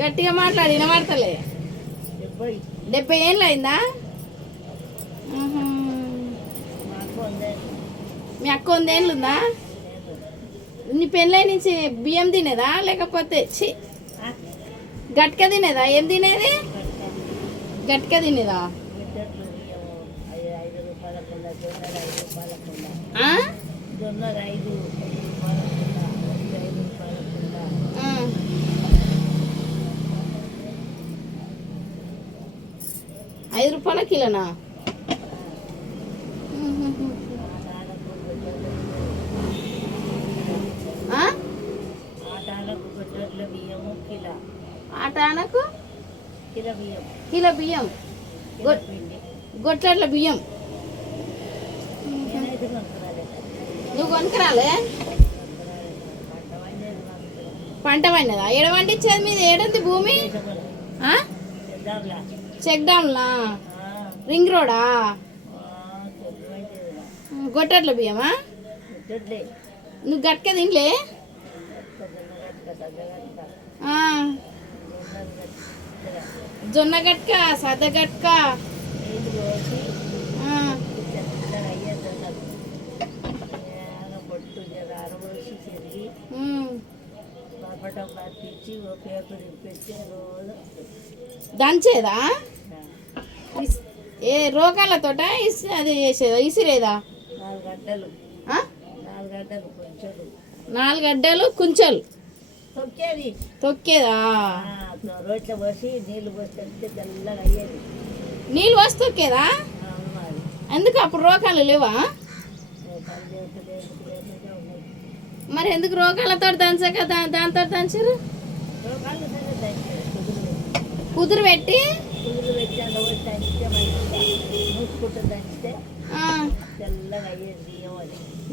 గట్టిగా మాట్లాడి వినబడతలే. 70 ఏళ్ళు అయిందా? మీ అక్క 100 ఏళ్ళు ఉందా? నీ పెళ్ళై నుంచి బియ్యం తినేదా లేకపోతే గట్క తినేదా? ఏం తినేది? గట్క తినేదా? ₹5 కిలోనా? ఆటానకు కిలో బియ్యం, గొట్ల బియ్యం నువ్వు కొనుక్కరాలే? పంట పండినదా? ఏడ పండించేది? మీది ఏడుంది భూమి? చెక్ డామ్లా? రింగ్ రోడా? గొట్టట్ల బియ్యమా? నువ్వు గట్క తినలే? జొన్న గట్క, సద్ద గట్క, దంచేదా? ఏ రోగాలతోట అది చేసేదా? ఇసిరేదా? 4 గడ్డలు కుంచెలు తొక్కేదా? నీళ్ళు పోసి తొక్కేదా? ఎందుకు అప్పుడు రోగాలు లేవా? మరి ఎందుకు రోగాలతో దంచక దాంతో దంచరు? కుదురు పెట్టి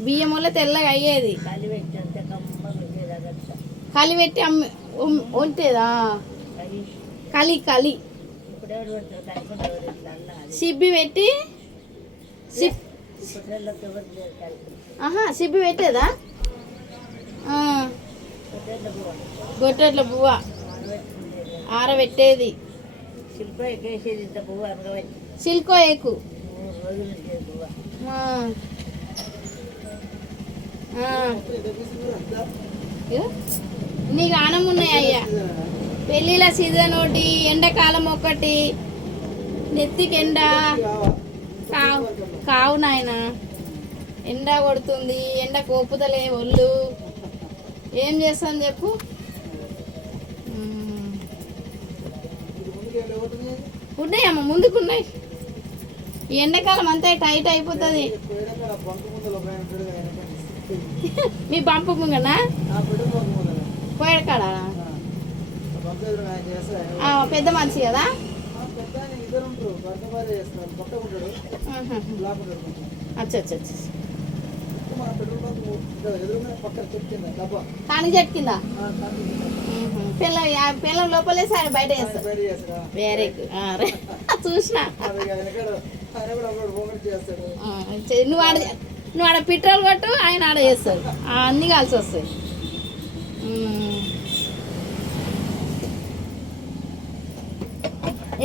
బియ్యం వల్ల తెల్లగా అయ్యేది. కలిపెట్టి వంటేదా? కలి సిబ్బి పెట్టి సిబ్బి పెట్టేదా? గొట్టెట్ల పువ్వ ఆరబెట్టేది. సిల్కో ఏకు నీకు ఆనం ఉన్నాయి అయ్యా. పెళ్ళిళ్ళ సీజన్ ఒకటి, ఎండాకాలం ఒకటి, నెత్తికి ఎండ కావు నాయన. ఎండ కొడుతుంది, ఎండ కోపుతలే ఒళ్ళు. ఏం చేస్తాను చెప్పు? ఉన్నాయమ్మ, ముందుకున్నాయి. ఈ ఎండాకాలం అంతా టైట్ అయిపోతుంది. మీ పంపు ముంగనా పోయాడు? పెద్ద మనిషి కదా? అచ్చా కాని చెట్టు కింద పిల్లల లోపలే సరే బయట వేస్తారు. వేరే చూసిన నువ్వు ఆడ పెట్రోల్ కొట్టు, ఆయన ఆడ చేస్తాడు. అన్నీ కలిసి వస్తాయి.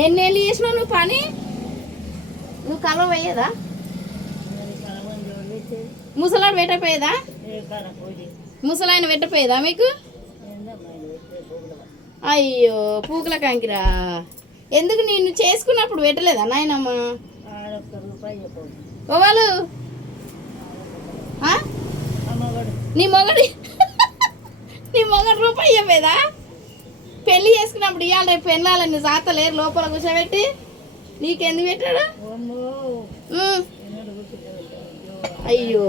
ఎన్నేళ్ళు చేసినావు నువ్వు పని? నువ్వు కలవ పోయేదా? ముసలాడు పెట్టపోయేదా? ముసలాయన పెట్టపోయేదా మీకు? అయ్యో పూకుల కాంకిరా. ఎందుకు నిన్ను చేసుకున్నప్పుడు పెట్టలేదా నాయనమ్మ? వాళ్ళు నీ మొగడు రూపాయి చెప్పేదా? పెళ్ళి చేసుకున్నప్పుడు ఇవాళ రేపు పెళ్ళాలని జాతలేరు లోపల కూర్చోబెట్టి నీకెందుకు పెట్టాడు? అయ్యో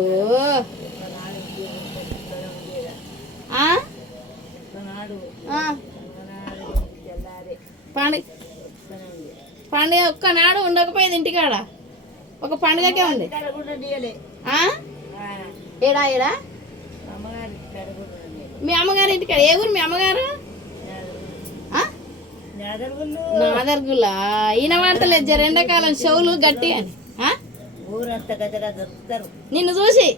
పండుగ ఒక్కనాడు ఉండకపోయేది ఇంటికాడ. ఒక పండుగకే ఉంది. ఏడా ఏడా మీ అమ్మగారు ఇంటికాడ? ఏ ఊరు మీ అమ్మగారు? నాదర్గులా? ఈయన వాడతలేదు జర ఎండాకాలం షవులు గట్టి అని నిన్ను చూసి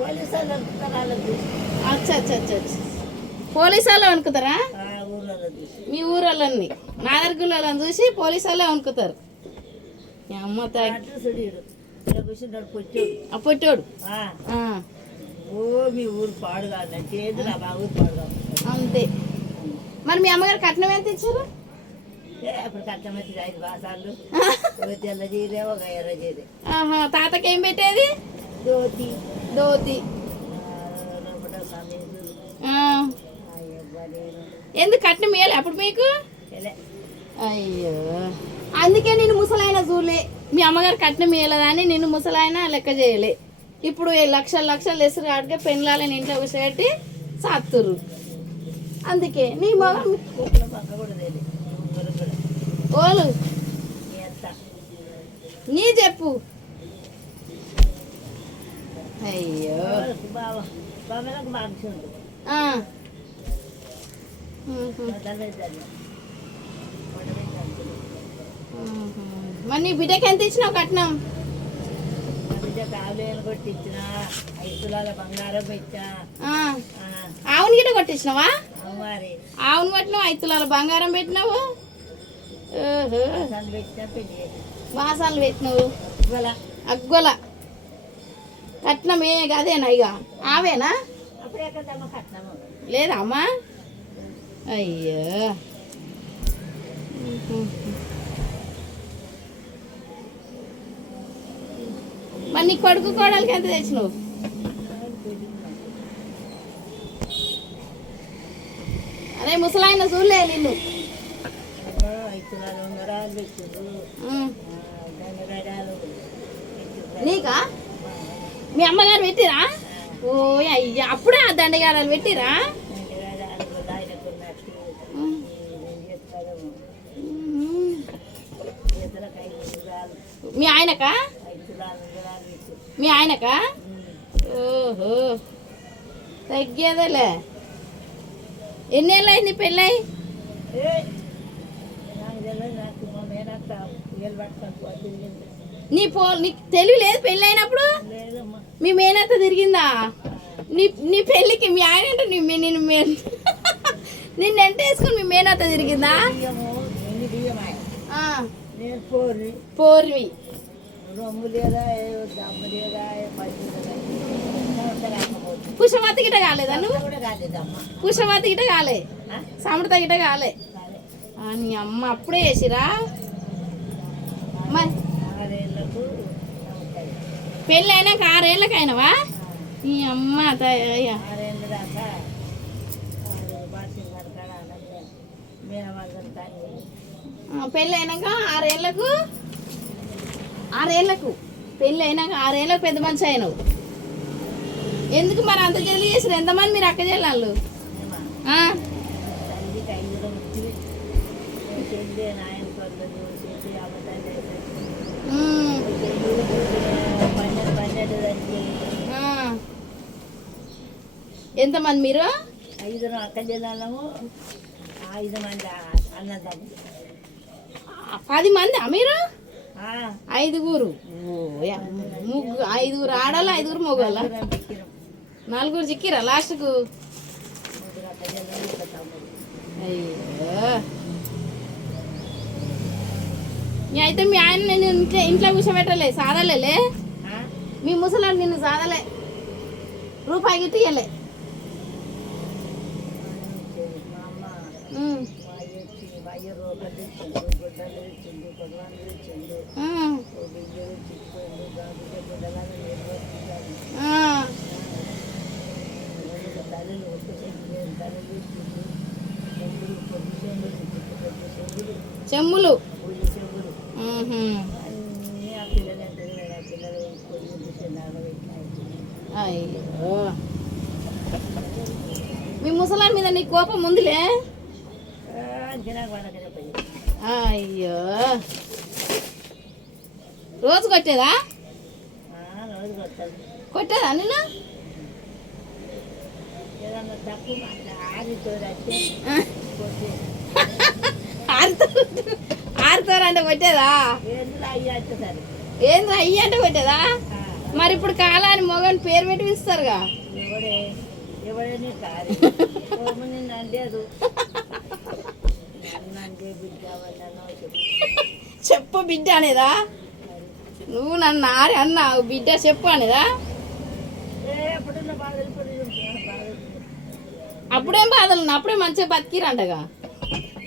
పోలీసు వాళ్ళు అనుకుంటారు వాళ్ళని చూసి అచ్చా అచ్చా అచ్చా అచ్చా. పోలీసు వాళ్ళు అనుకుతారా? ఊళ్ళో చూసి మీ ఊరోళ్ళని నాదర్గుళ్ళని చూసి పోలీసు వాళ్ళే అనుకుతారు. మీ అమ్మ తాగి అడ్రస్ సుడీడు ఇలా కూర్చుంటాడు పొచ్చోడు పొట్టోడు. ఓ మీ ఊరు పాడు కాదంటే ఏది నా మా ఊరు పాడు కాదు అంతే. మరి మీ అమ్మగారు కట్నం ఎంత ఇచ్చారు? అప్పుడు కట్టమచ్చి 5 బాసాలు ఒక తెల్ల చీరే ఒక ఎర్ర చీరే తాతకి ఏం పెట్టేది? ధోతి ధోతి. లోపల సమీసు ఎందుకు కట్నం ఇవ్వాలి అప్పుడు మీకు? అయ్యో, అందుకే నేను ముసలాయన చూడలే. మీ అమ్మగారు కట్నం ఇవ్వలేదని నిన్ను ముసలాయన లెక్క చేయలే. ఇప్పుడు లక్షలు లక్షలు తెస్తారు కాబట్టి పెళ్ళాలని ఇంట్లో కూర్చోబెట్టి సాత్తురు. అందుకే నీ మగ ఓలు నీ చెప్పు. అయ్యో మరి నీ బిడ్డకి ఎంత ఇచ్చినావు కట్నం? కొట్టించిన 5 తులాల బంగారం పెట్టా. ఆవుని గిట్ట కొట్టించినావా? మరి ఆవును పట్టినావు, 5 తులాల బంగారం పెట్టినావు, పెట్టినా పెళ్లి వాసాలు పెట్టినావు. చేసి అగ్గొల కట్నమే అదేనా? ఇక ఆవేనా? అప్పుడు ఎక్కడమ్మా కట్నము లేదా అమ్మా? అయ్యో, మరి నీ కొడుకు కోడలికి ఎంత తెచ్చినావు? అరే ముసలాయన చూడలే నిన్ను. 5 తులాల ఉంగరాలు పెట్టిండ్రు, దండగడాలు నీకా? మీ అమ్మగారు పెట్టిరా? ఓ అయ్యా, అప్పుడే ఆ దండగాడాలు పెట్టిరా? మీ ఆయనకా? మీ ఆయనకా? ఓహో, తగ్గేదేలే. ఎన్నేళ్ళు అయింది పెళ్ళై? నీకు తెలివి లేదు పెళ్ళి అయినప్పుడు? మీ మేనత్త తిరిగిందా? నీ పెళ్ళికి మీ ఆయన అంటే నిన్ను ఎంత వేసుకుని మీ మేనత్త తిరిగిందా? పోర్వి కుషమతి గిట కాలేదా నువ్వు? కుషమతి గిట కాలే, సమృత గిట కాలే. నీ అమ్మ అప్పుడే వేసిరా? మరి పెళ్ళి అయినాక 6 ఏళ్ళకి అయినవా? నీ అమ్మ పెళ్ళి అయినాక 6 ఏళ్ళకు పెళ్ళి అయినాక 6 ఏళ్ళకు పెద్ద మనిషి అయినావు. ఎందుకు మరి అంత జల్దీ చేసారు? ఎంతమంది మీరు అక్క చెల్లెళ్ళు? ఎంతమంది మీరు? 5 అక్క జిల్లాలము, 5 మంది అన్నదమ్ములు. 10 మందా మీరు? 5గురు. 5గురు ఆడాలా, 5గురు మొగోళ్ళ? 4 చిక్కిరా లాస్ట్కు? అయ్యో, అయితే మీ ఆయన నేను ఇంట్లో కూర్చోబెట్టలే, సాదలే? మీ ముసలాడు నిన్ను సాదలే, రూపాయి గిట్ట ఇయ్యలే? చెమ్ములు. అయ్యో, మీ ముసలాడి మీద నీ కోపం ఉందిలే? అయ్యో, రోజు కొట్టేదా? కొట్టేదా నిన్ను? ఆరుతో అంటే కొట్టేదా? ఏంద్రా అయ్యి అంటే కొట్టేదా? మరి ఇప్పుడు కాలాని మొగని పేరు పెట్టి పిలుస్తారుగా. ఎవడే ఎవడని కాదు నిన్ను అంటేదు నన్ను అంటే బిడ్డ వాళ్ళనో చెప్పు బిడ్డ అనేదా? నువ్వు నన్ను ఆరి అన్నావు బిడ్డ చెప్పు అనేదా? ఎప్పుడున్న బాధలు పడి బాధలు అప్పుడేం బాధలు ఉన్నాయి, అప్పుడే మంచిగా బతికిరంటగా.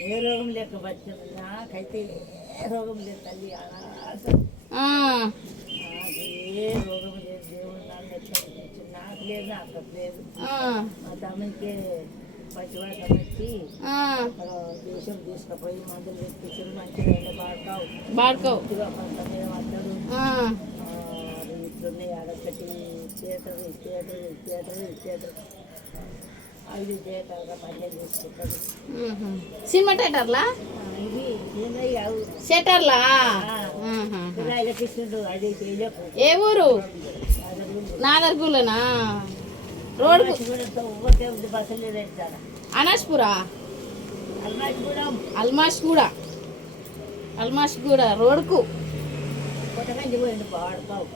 ఏ రోగం లేక బతికింది నాకైతే ఏ రోగం లేదు తల్లి ఆ, నాకు ఏ రోగం లేదు దేవుడు నన్ను ఎట్లా నాకు లేదు నాకు లేదు ఆ, మా తమ్మునికి పచ్చివాసం వచ్చి ఆ, దేశం తీసుకుపోయి మందులు తెప్పించారు మంచిగా బాడుకావు బాడుకోవు. మంచిగా పంట మీద పడ్డాడు ఆ, ఇట్లున్నాయి అడొకటి థియేటర్ అవి థియేటర్గా పన్నెండు తీసుకుంటాడు మ్హూ. సినిమా థియేటర్లా ఇవి చిన్నవి అవు థియేటర్లా? కృష్ణుడు అది చేయలేకు ఏ ఊరు? నాదర్గులనా? రోడ్డు ఒకే బస్సులు పెడతారా అనాష్పురా? అల్మాజ్గూడెం అల్మాష్ కూడా రోడ్కు కొట్టకండి పోయింది పాడుకోవు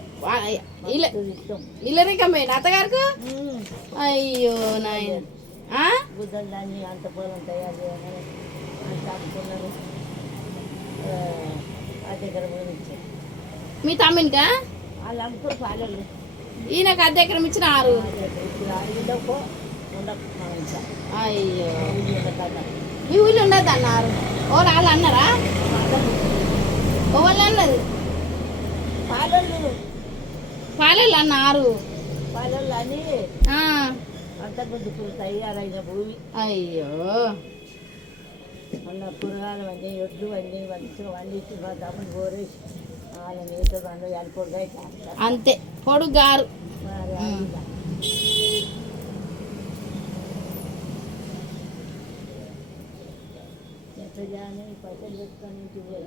ఇష్టం ఇల్లరికమ్మేనా అత్తగారికి? అయ్యో నాయన. బుద్ధలు దాన్ని అంత పొలం తయారు చేయాలని అంత అనుకున్నారు ఆ దగ్గర పోయించి మీ తమ్మినికా? వాళ్ళు అమ్ముకుని పాలలు ఈయనకు అద్దె ఎకరం ఇచ్చిన 6. ఇప్పుడు ఉండకో ఉండకు మనం ఇంకా అయ్యో ఉండకన్నా మీ ఊళ్ళో ఉండదు అన్నారు. ఓ వాళ్ళు అన్నారా? ఓ వాళ్ళు అన్నది పాలలు పాలలు అన్నారు. పాలలు అని ఆ, అంతకుముందు ఇప్పుడు తయారైన భూమి అయ్యో మొన్న కూరగాయలు అన్నీ ఎడ్లు అన్నీ మంచిగా వండించి మా తమ్ముడు కోరేసి వాళ్ళ నీతో రెండు అనుకోగా అంతే పొడుగు గారు. మరి ఎట్లా కానీ పైసలు పెట్టుకొని ఇంటికి పోయి